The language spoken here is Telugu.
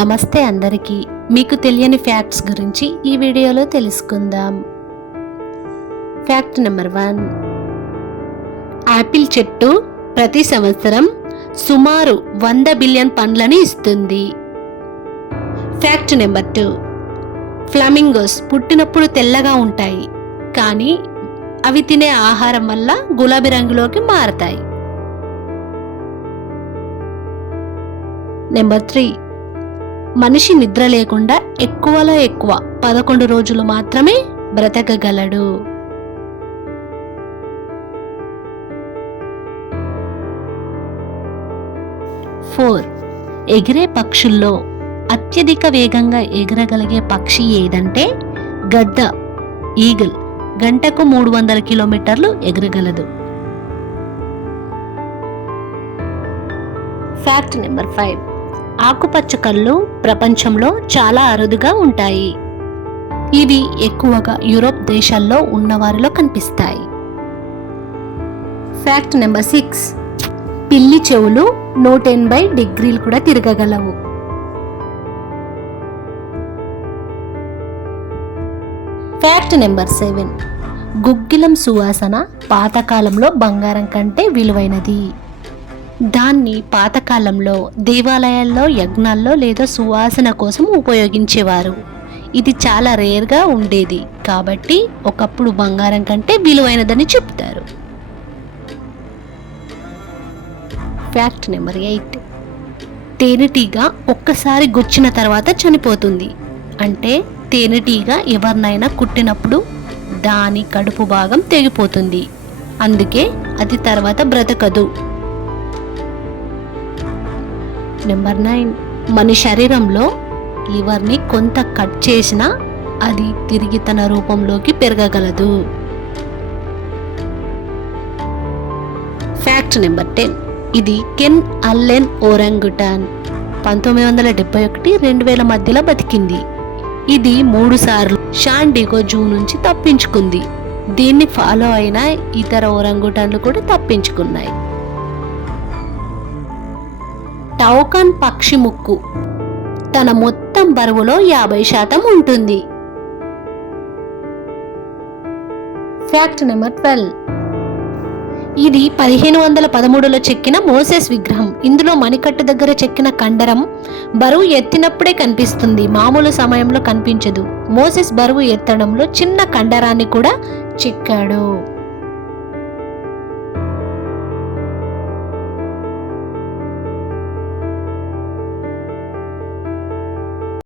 నమస్తే అందరికీ. మీకు తెలియని ఫ్యాక్ట్స్ గురించి ఈ వీడియోలో తెలుసుకుందాం. Fact number 1. యాపిల్ చెట్టు ప్రతి సంవత్సరం సుమారు 100 బిలియన్ పండ్లను ఇస్తుంది. Fact number 2. ఫ్లామింగోస్ పుట్టినప్పుడు తెల్లగా ఉంటాయి, కానీ అవి తినే ఆహారం వల్ల గులాబీ రంగులోకి మారతాయి. నెంబర్ 3. మనిషి నిద్ర లేకుండా ఎక్కువలో ఎక్కువ 11 రోజులు మాత్రమే బ్రతకగలడు. ఎగిరే పక్షుల్లో అత్యధిక వేగంగా ఎగరగలిగే పక్షి ఏదంటే గద్ద, ఈగిల్. గంటకు 300 కిలోమీటర్లు ఎగరగలదు. Fact number 5. ఆకుపచ్చ కళ్ళు ప్రపంచంలో చాలా అరుదుగా ఉంటాయి. ఇవి ఎక్కువగా యూరోప్ దేశాల్లో ఉన్నవారిలో కనిపిస్తాయి. Fact number 6. పిల్లి చెవులు 180 డిగ్రీలు కూడా తిరగగలవు. Fact number 7. గుగ్గిలం సువాసన పాతకాలంలో బంగారం కంటే విలువైనది. దాన్ని పాతకాలంలో దేవాలయాల్లో, యజ్ఞాల్లో లేదా సువాసన కోసం ఉపయోగించేవారు. ఇది చాలా రేర్గా ఉండేది కాబట్టి ఒకప్పుడు బంగారం కంటే విలువైనదని చెప్తారు. Fact number 8. తేనెటీగ ఒక్కసారి గుచ్చిన తర్వాత చనిపోతుంది. అంటే తేనెటీగ ఎవరినైనా కుట్టినప్పుడు దాని కడుపు భాగం తెగిపోతుంది, అందుకే అది తర్వాత బ్రతకదు. నెంబర్ 9. మన శరీరంలో లివర్ని కొంత కట్ చేసినా అది తిరిగి తన రూపంలోకి పెరగగలదు. Fact number 10. ఇది కెన్ అల్లెన్ ఓరంగుటాన్. 1971-2000 మధ్యలో బతికింది. ఇది 3 సార్లు శాన్ డిగో జూ నుంచి తప్పించుకుంది. దీన్ని ఫాలో అయిన ఇతర ఓరంగుటాన్లు కూడా తప్పించుకున్నాయి. టౌకాన్ పక్షి ముక్కు తన మొత్తం బరువులో 50% ఉంటుంది. Fact number 12. ఇది 1513లో చెక్కిన మోసెస్ విగ్రహం. ఇందులో మణికట్టు దగ్గర చెక్కిన కండరం బరువు ఎత్తినప్పుడే కనిపిస్తుంది, మామూలు సమయంలో కనిపించదు. మోసెస్ బరువు ఎత్తడంలో చిన్న కండరాన్ని కూడా చెక్కాడు.